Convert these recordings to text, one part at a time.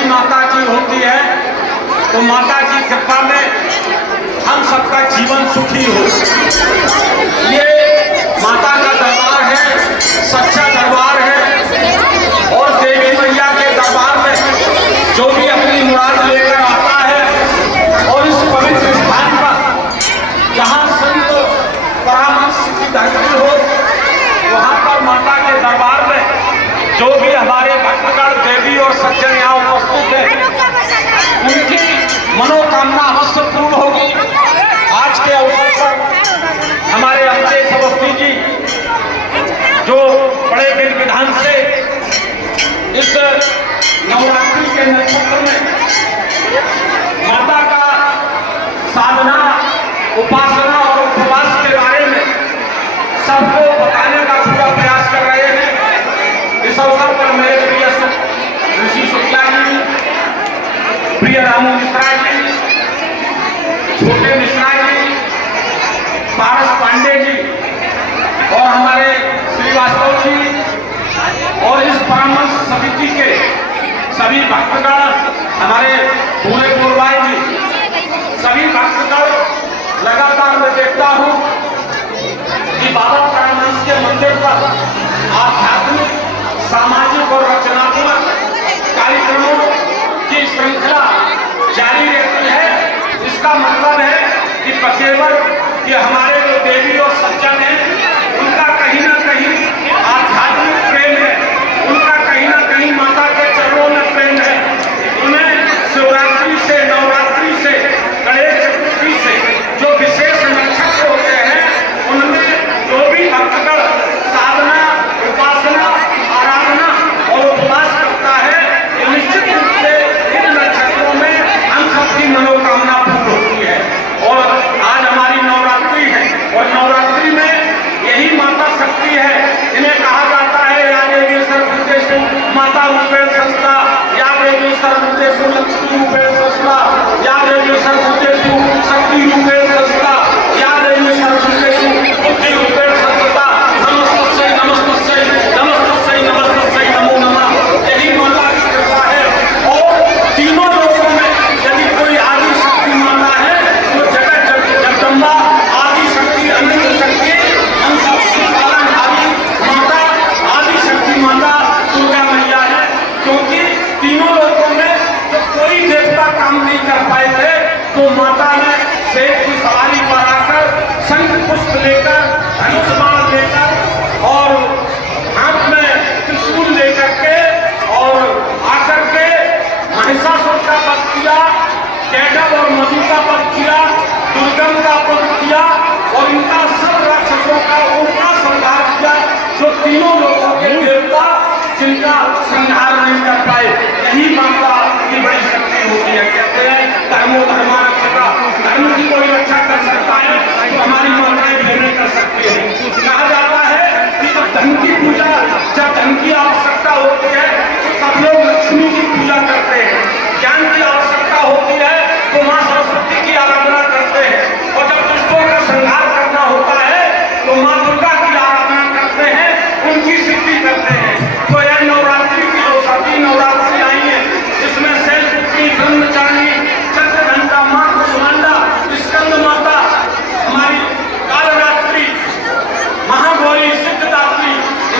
ऐसी माता की होती है तो माता की कृपा में हम सबका जीवन सुखी हो। ये माता का दरबार है, सच्चा दरबार है। और देवी मैया के दरबार में जो भी अपनी मुराद लेकर आता है और इस पवित्र स्थान पर जहाँ संत परामर्श की धरती हो, वहाँ पर माता के दरबार में जो भी हमारे भक्तगण देवी और सज्जन यहाँ उपस्थित हैं, उनकी मनोकामना अवश्य पूर्ण होगी। आज के अवसर पर हमारे अमरेश अवस्थी जी जो बड़े विधि विधान से इस नवरात्रि के नक्षत्र में माता का साधना, उपासना और उपवास के बारे में सबको बताने का पूरा प्रयास कर रहे हैं। इस अवसर पर मेरे प्रिय ऋषि शुक्ला जी, प्रिय रामू मिश्रा जी, छोटे मिश्रा जी, पारस पांडे जी और हमारे श्रीवास्तव जी और इस परामर्श समिति के सभी भक्तगण, हमारे पूरे पूर्वाई जी, सभी भक्तगण लगातार मैं देखता हूँ कि बाबा परामर्श के मंदिर पर आध्यात्मिक, सामाजिक और रचनात्मक कार्यक्रमों की श्रृंखला जारी रहती है। इसका मतलब है कि केवल कि हमारे जो देवी और सज्जन हैं उनका कहीं ना कहीं आध्यात्मिक प्रेम है, उनका कहीं ना कहीं माता के चरणों में प्रेम है। उन्हें शिवरात्रि से, नवरात्रि से, गणेश चतुर्थी से जो विशेष नक्षत्र होते हैं, उनमें जो भी भक्तगण साधना, उपासना, आराधना और उपवास करता है, निश्चित रूप से इन नक्षत्रों में हम सबकी मनोकामना पूर्ण होती है। और आज हमारी नवरात्रि है और नवरात्रि में यही माता शक्ति है। इन्हें कहा जाता है या देवी सर्वभूतेषु माता रूपेण संस्था, या देवी सर्वभूतेषु लक्ष्मी रूपेण संस्था, या देवी सर्वभूतेषु शक्ति रूपेण संस्था, या देवी सर्वभूतेषु बुद्धि रूपेण संस्था। नमस्तस्यै नमस्तस्यै नमस्तस्यै नमस्तस्यै नमो नमः। यही माता की कृपा है। और तीनों लोगों में यदि कोई आदि शक्ति माता है तो जगत जगदम्बा, आदि शक्ति, अनंत शक्ति, हम सबकी पालनहारी माता आदि शक्ति माता दुर्गा मैया है। क्योंकि तीनों लोगों में तो कोई देवता काम नहीं कर पाए थे, तो माता ने शेर की सवारी पर आकर शंख पुष्प लेकर, धनुष बाण लेकर और हाथ में त्रिशूल लेकर के और आकर के महिषासुर का वध किया, कैटव और मधु का वध किया, दुर्गम का वध किया और इनका सब राक्षसों का उनका संहार किया। जो तीनों लोगों के देवता जिनका संहार नहीं कर पाए, यही माता की बड़ी शक्ति होती है। कहते हैं धर्मो धर्मारक्षका, धर्म की कोई रक्षा कर सकता है तो हमारी माताएं भी नहीं कर सकती है। कहा जाता है कि जब धन की पूजा, जब धन की आवश्यकता होती है तो सब लोग लक्ष्मी की पूजा करते हैं। ज्ञान की आवश्यकता होती है तो माँ सरस्वती की आराधना करते हैं। और जब दुष्टों का संहार करना होता है तो माँ दुर्गा की आराधना करते हैं, उनकी सिद्धि करते हैं। तो यह नवरात्रि की जो सती नवरात्रि आई है, इसमें शैलपुत्री, ब्रह्मचारिणी, चक्रघंटा माँ, कुष्मांडा, स्कंद माता, हमारी कालरात्रि, महागौरी, सिद्धदात्री,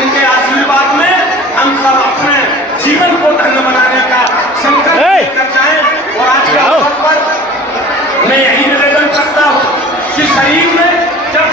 इनके आशीर्वाद में हम सब अपने जीवन को धन्य बनाने का संकल्प लेकर जाएं। और आज के अवसर पर मैं यही निवेदन करता हूँ कि शरीर में जब